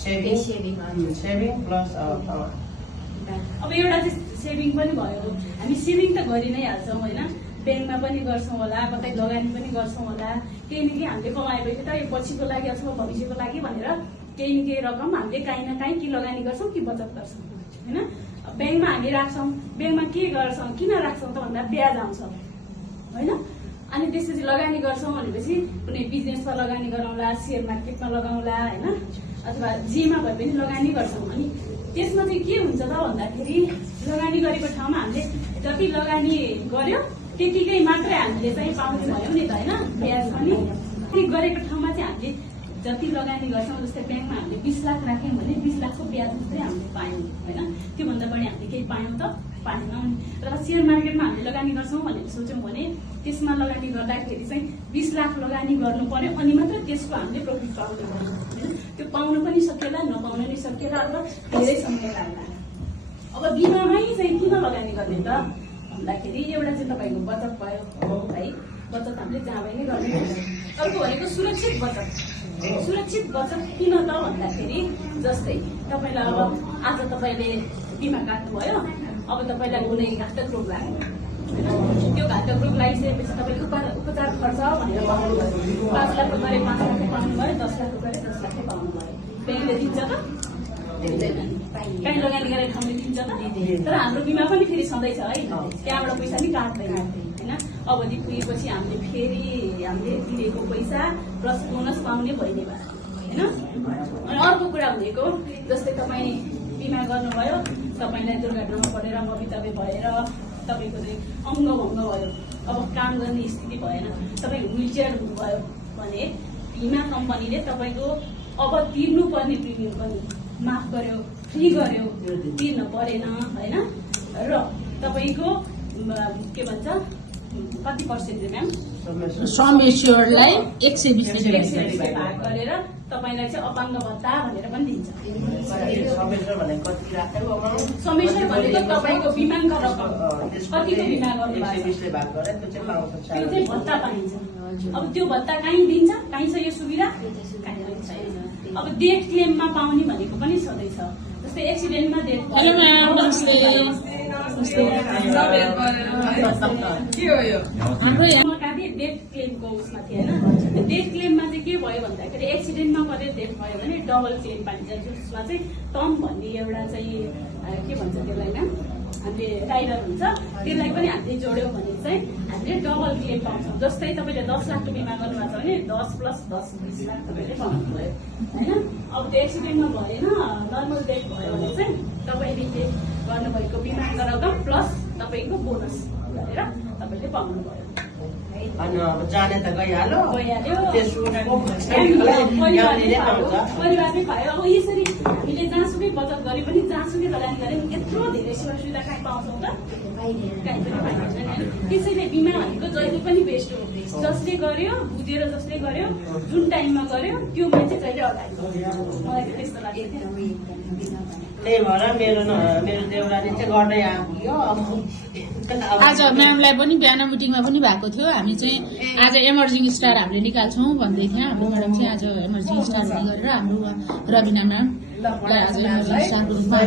Saving plus अब एउटा चाहिँ सेभिङ पनि भयो। हामी सेभिङ त गरि नै हाल्छौँ होइन, ब्याङ्कमा पनि गर्छौँ होला, कतै लगानी पनि गर्छौँ होला, केही न केही हामीले कमाएपछि त यो पछिको लागि अथवा भविष्यको लागि भनेर केही न केही रकम हामीले काहीँ न काहीँ कि लगानी गर्छौँ कि बचत गर्छौँ होइन। ब्याङ्कमा हामी राख्छौँ, ब्याङ्कमा के गर्छौँ, किन राख्छौँ त भन्दा ब्याज आउँछ होइन। अनि त्यसपछि लगानी गर्छौँ भनेपछि कुनै बिजनेसमा लगानी गरौँला, सेयर मार्केटमा लगाउँला होइन, अथवा जेमा भए पनि लगानी गर्छौँ। अनि त्यसमा चाहिँ के हुन्छ त भन्दाखेरि लगानी गरेको ठाउँमा हामीले जति लगानी गर्यो त्यतिकै मात्रै हामीले चाहिँ पाउने भयौँ नि त होइन, ब्याज पनि गरेको ठाउँमा चाहिँ हामीले जति लगानी गर्छौँ, जस्तै ब्याङ्कमा हामीले 20 लाख राख्यौँ भने 20 लाखको ब्याज मात्रै हामीले पायौँ होइन, त्योभन्दा बढी हामीले केही पायौँ त पाएनौँ। र सेयर मार्केटमा हामीले लगानी गर्छौँ भनेर सोच्यौँ भने त्यसमा लगानी गर्दाखेरि चाहिँ 20 लाख लगानी गर्नु पर्यो अनि मात्र त्यसको हामीले प्रफिट पाउनु पर्यो होइन। त्यो पाउनु पनि सकिएला, नपाउनु पनि सकिएला, अथवा धेरै समय लाग्ला। अब बिमामै चाहिँ किन लगानी गर्ने त भन्दाखेरि एउटा चाहिँ तपाईँको बचत भयो है, बचत हामीले जहाँ पनि गर्ने। अर्को भनेको सुरक्षित बचत। सुरक्षित बचत किन त भन्दाखेरि जस्तै तपाईँलाई अब आज तपाईँले बिमा काट्नुभयो, अब तपाईँलाई कुनै घातक रोग लाग्यो, त्यो घातक रोग लागिसकेपछि तपाईँले उपचार खर्च भनेर पाउनुभयो, 5 लाख रुपियाँ 5 लाख पाउनुभयो, 10 लाख रुपियाँ 10 लाख पाउनुभयो। ब्याङ्कले दिन्छ त कहीँ लगानी गरेर ठाउँले दिन्छ त, तर हाम्रो बिमा पनि फेरि सधैँ छ है, त्यहाँबाट पैसा नि काट्दैन होइन। अवधि पुगेपछि हामीले फेरि हामीले दिएको पैसा प्लस बोनस पाउने भइने भयो होइन। अनि अर्को कुरा भनेको जस्तै तपाईँ बिमा गर्नुभयो, तपाईँलाई दुर्घटनामा परेर मबितबे भएर तपाईँको चाहिँ अङ्ग भङ्ग भयो, अब काम गर्ने स्थिति भएन, तपाईँ व्हिलचेयर हुनुभयो भने बिमा कम्पनीले तपाईँको अब तिर्नुपर्ने प्रिमियम पनि माफ गर्यो, फ्री गर्यो, तिर्न परेन होइन। र तपाईँको के भन्छ कति पर्सेन्ट म्याम सम एस्योर्डलाई 120 भाग गरेर तपाईँलाई चाहिँ अपाङ्ग भत्ता भनेर पनि दिन्छ। समेश्वर भनेको तपाईँको बिमाको रकम कतिको बिमा गर्नुभएको त्यो चाहिँ भत्ता पाइन्छ। अब त्यो भत्ता कहीँ दिन्छ, कहीँ छ यो सुविधा, कहीँ पनि छैन। अब डेथ क्लेममा पाउने भनेको पनि सधैँ छ, जस्तै एक्सिडेन्टमा डेथ डेथ क्लेमको उसमा थियो होइन। डेथ क्लेममा चाहिँ के भयो भन्दाखेरि एक्सिडेन्टमा परेर डेथ भयो भने डबल क्लेम पाइन्छ, जसमा चाहिँ टर्म भन्ने एउटा चाहिँ के भन्छ त्यसलाई म्याम हामीले राइडर हुन्छ, त्यसलाई पनि हामीले जोड्यौँ भने चाहिँ हामीले डबल क्लेम पाउँछौँ। जस्तै तपाईँले 10 लाखको बिमा गर्नुभएको छ भने 10 + 10 20 लाख तपाईँले पाउनुभयो होइन। अब त्यो एक्सिडेन्टमा भएन, नर्मल डेथ भयो भने चाहिँ तपाईँले गर्नुभएको बिमाको रकम प्लस तपाईँको बोनस गरेर तपाईँले पाउनुभयो। जाने त गइहाल्यो, परिवारमै पायो। अब यसरी हामीले जहाँसुकै बचत गरे पनि जहाँसुकै लगानी गरे पनि यत्रो धेरै सेवा सुविधा कहीँ पाउँछौँ त, कहीँ पनि पाइँदैन। त्यसैले बिमा भनेको जहिले पनि बेस्ट हो, जसले गर्यो बुझेर जसले गर्यो जुन टाइममा गर्यो त्यो मान्छे जहिले अगाडि। मलाई चाहिँ त्यस्तो लाग्छ। त्यही भएर मेरो देउरानी चाहिँ गर्दै आयो। आज म्यामलाई पनि बिहान मिटिङमा पनि भएको थियो, हामी चाहिँ आज एमर्जिङ स्टार हामीले निकाल्छौँ भन्दै थियो। हाम्रो म्याडम चाहिँ आज एमर्जिङ स्टार गरेर हाम्रो रविना म्यामलाई आज एमर्जिङ स्टारको रूपमा